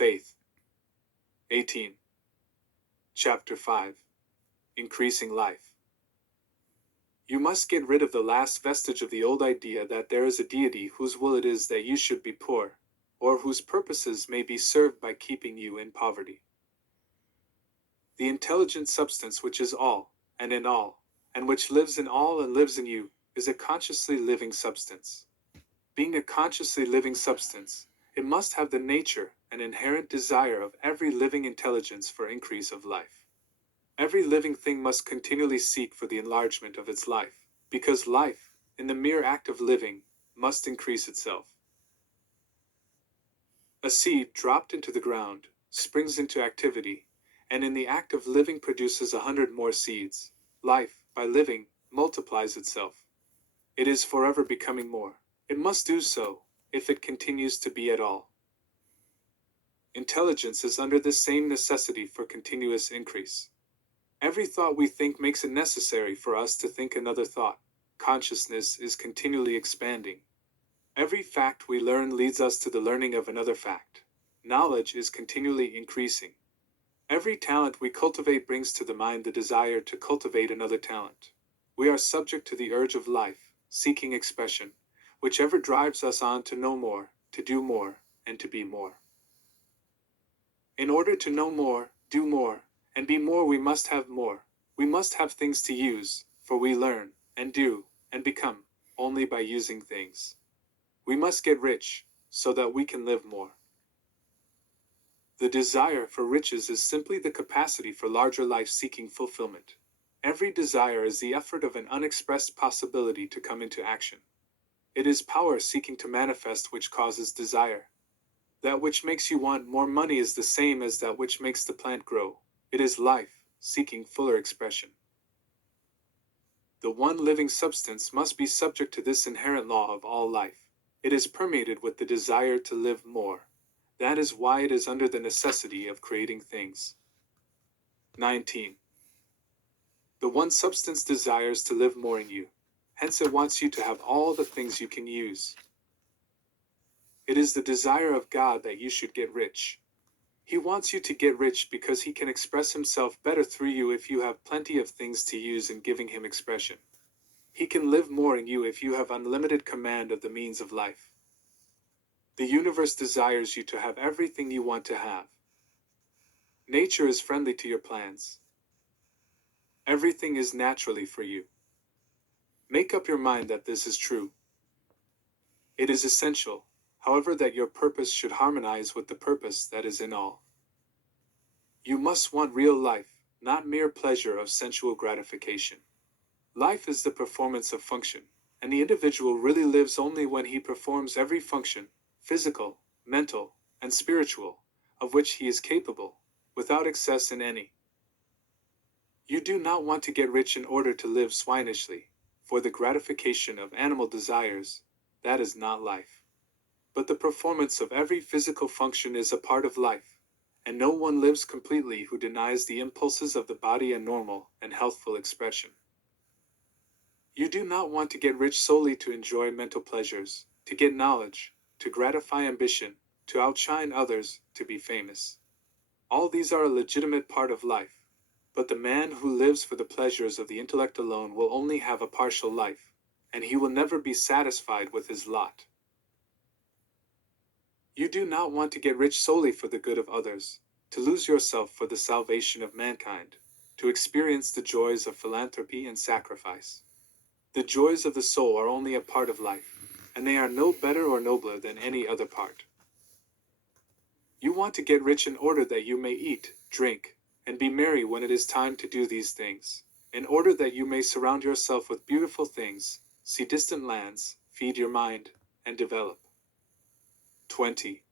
Faith. 18. Chapter 5. Increasing Life. You must get rid of the last vestige of the old idea that there is a deity whose will it is that you should be poor, or whose purposes may be served by keeping you in poverty. The intelligent substance which is all, and in all, and which lives in all and lives in you, is a consciously living substance. Being a consciously living substance, it must have the nature and inherent desire of every living intelligence for increase of life. Every living thing must continually seek for the enlargement of its life, because life, in the mere act of living, must increase itself. A seed dropped into the ground springs into activity, and in the act of living produces 100 more seeds. Life, by living, multiplies itself. It is forever becoming more. It must do so, if it continues to be at all. Intelligence is under this same necessity for continuous increase. Every thought we think makes it necessary for us to think another thought. Consciousness is continually expanding. Every fact we learn leads us to the learning of another fact. Knowledge is continually increasing. Every talent we cultivate brings to the mind the desire to cultivate another talent. We are subject to the urge of life, seeking expression, whichever drives us on to know more, to do more, and to be more. In order to know more, do more, and be more, we must have more. We must have things to use, for we learn, and do, and become, only by using things. We must get rich, so that we can live more. The desire for riches is simply the capacity for larger life-seeking fulfillment. Every desire is the effort of an unexpressed possibility to come into action. It is power seeking to manifest which causes desire. That which makes you want more money is the same as that which makes the plant grow. It is life, seeking fuller expression. The one living substance must be subject to this inherent law of all life. It is permeated with the desire to live more. That is why it is under the necessity of creating things. 19. The one substance desires to live more in you. Hence it wants you to have all the things you can use. It is the desire of God that you should get rich. He wants you to get rich because he can express himself better through you if you have plenty of things to use in giving him expression. He can live more in you if you have unlimited command of the means of life. The universe desires you to have everything you want to have. Nature is friendly to your plans. Everything is naturally for you. Make up your mind that this is true. It is essential, however, that your purpose should harmonize with the purpose that is in all. You must want real life, not mere pleasure of sensual gratification. Life is the performance of function, and the individual really lives only when he performs every function, physical, mental, and spiritual, of which he is capable, without excess in any. You do not want to get rich in order to live swinishly, for the gratification of animal desires. That is not life. But the performance of every physical function is a part of life, and no one lives completely who denies the impulses of the body a normal and healthful expression. You do not want to get rich solely to enjoy mental pleasures, to get knowledge, to gratify ambition, to outshine others, to be famous. All these are a legitimate part of life, but the man who lives for the pleasures of the intellect alone will only have a partial life, and he will never be satisfied with his lot. You do not want to get rich solely for the good of others, to lose yourself for the salvation of mankind, to experience the joys of philanthropy and sacrifice. The joys of the soul are only a part of life, and they are no better or nobler than any other part. You want to get rich in order that you may eat, drink, and be merry when it is time to do these things, in order that you may surround yourself with beautiful things, see distant lands, feed your mind, and develop. 20.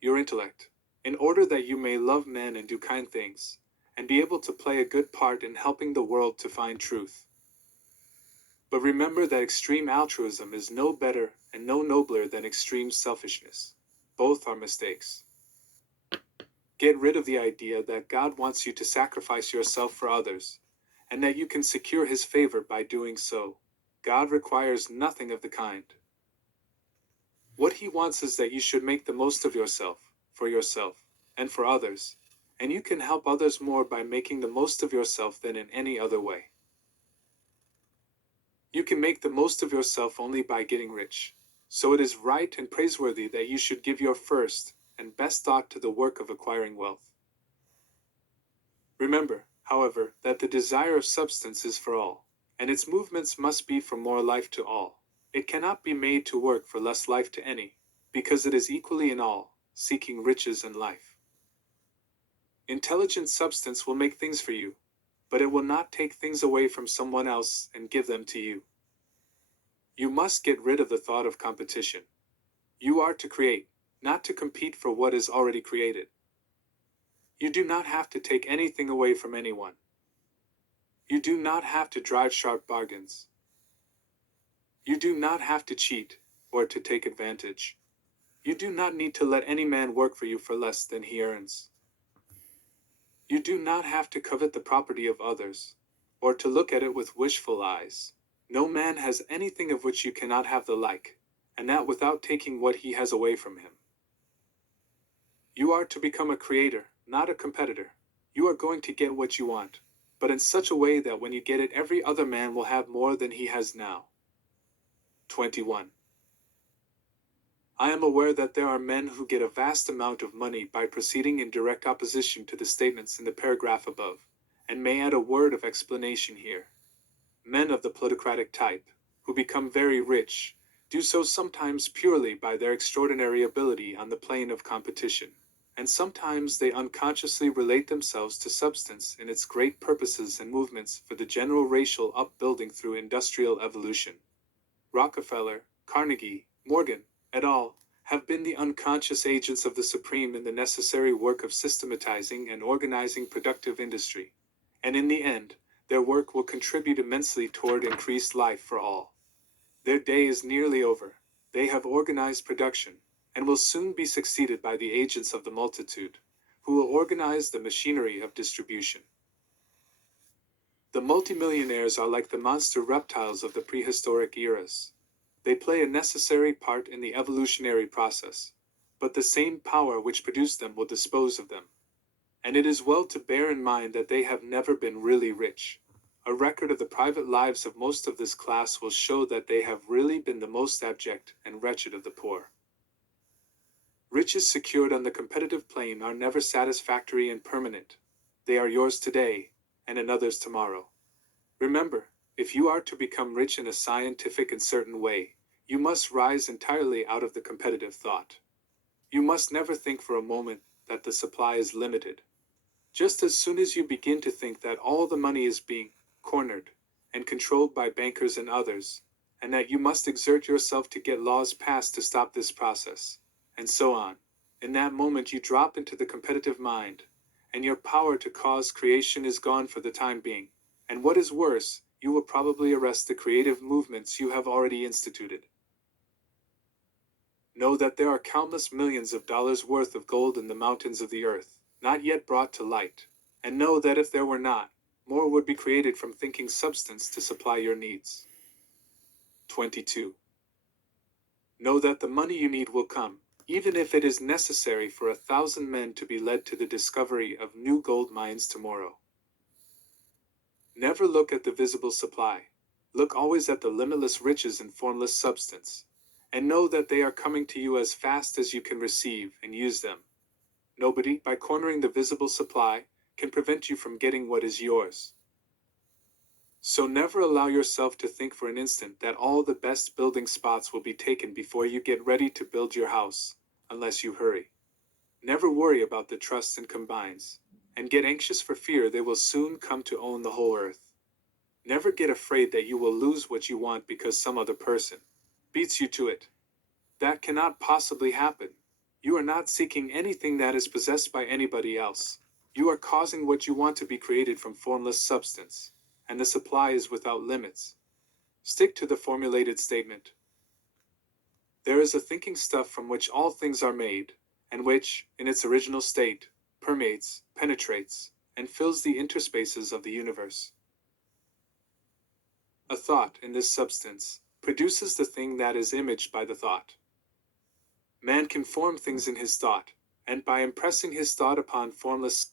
Your intellect, in order that you may love men and do kind things, and be able to play a good part in helping the world to find truth. But remember that extreme altruism is no better and no nobler than extreme selfishness. Both are mistakes. Get rid of the idea that God wants you to sacrifice yourself for others, and that you can secure his favor by doing so. God requires nothing of the kind. What he wants is that you should make the most of yourself, for yourself, and for others, and you can help others more by making the most of yourself than in any other way. You can make the most of yourself only by getting rich, so it is right and praiseworthy that you should give your first and best thought to the work of acquiring wealth. Remember, however, that the desire of substance is for all, and its movements must be for more life to all. It cannot be made to work for less life to any, because it is equally in all, seeking riches and life. Intelligent substance will make things for you, but it will not take things away from someone else and give them to you. You must get rid of the thought of competition. You are to create, not to compete for what is already created. You do not have to take anything away from anyone. You do not have to drive sharp bargains. You do not have to cheat or to take advantage. You do not need to let any man work for you for less than he earns. You do not have to covet the property of others, or to look at it with wishful eyes. No man has anything of which you cannot have the like, and that without taking what he has away from him. You are to become a creator, not a competitor. You are going to get what you want, but in such a way that when you get it, every other man will have more than he has now. 21. I am aware that there are men who get a vast amount of money by proceeding in direct opposition to the statements in the paragraph above, and may add a word of explanation here. Men of the plutocratic type, who become very rich, do so sometimes purely by their extraordinary ability on the plane of competition, and sometimes they unconsciously relate themselves to substance in its great purposes and movements for the general racial upbuilding through industrial evolution. Rockefeller, Carnegie, Morgan, et al. Have been the unconscious agents of the supreme in the necessary work of systematizing and organizing productive industry, and in the end, their work will contribute immensely toward increased life for all. Their day is nearly over. They have organized production, and will soon be succeeded by the agents of the multitude, who will organize the machinery of distribution. The multimillionaires are like the monster reptiles of the prehistoric eras. They play a necessary part in the evolutionary process, but the same power which produced them will dispose of them. And it is well to bear in mind that they have never been really rich. A record of the private lives of most of this class will show that they have really been the most abject and wretched of the poor. Riches secured on the competitive plane are never satisfactory and permanent. They are yours today, and another's tomorrow. Remember, if you are to become rich in a scientific and certain way, you must rise entirely out of the competitive thought. You must never think for a moment that the supply is limited. Just as soon as you begin to think that all the money is being cornered and controlled by bankers and others, and that you must exert yourself to get laws passed to stop this process, and so on, in that moment you drop into the competitive mind, and your power to cause creation is gone for the time being, and what is worse, you will probably arrest the creative movements you have already instituted. Know that there are countless millions of dollars worth of gold in the mountains of the earth, not yet brought to light, and know that if there were not, more would be created from thinking substance to supply your needs. 22. Know that the money you need will come, even if it is necessary for 1,000 men to be led to the discovery of new gold mines tomorrow. Never look at the visible supply. Look always at the limitless riches in formless substance, and know that they are coming to you as fast as you can receive and use them. Nobody, by cornering the visible supply, can prevent you from getting what is yours. So never allow yourself to think for an instant that all the best building spots will be taken before you get ready to build your house, unless you hurry. Never worry about the trusts and combines, and get anxious for fear they will soon come to own the whole earth. Never get afraid that you will lose what you want because some other person beats you to it. That cannot possibly happen. You are not seeking anything that is possessed by anybody else. You are causing what you want to be created from formless substance, and the supply is without limits. Stick to the formulated statement. There is a thinking stuff from which all things are made, and which, in its original state, permeates, penetrates, and fills the interspaces of the universe. A thought, in this substance, produces the thing that is imaged by the thought. Man can form things in his thought, and by impressing his thought upon formless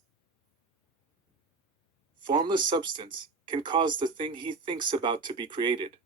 substance, can cause the thing he thinks about to be created.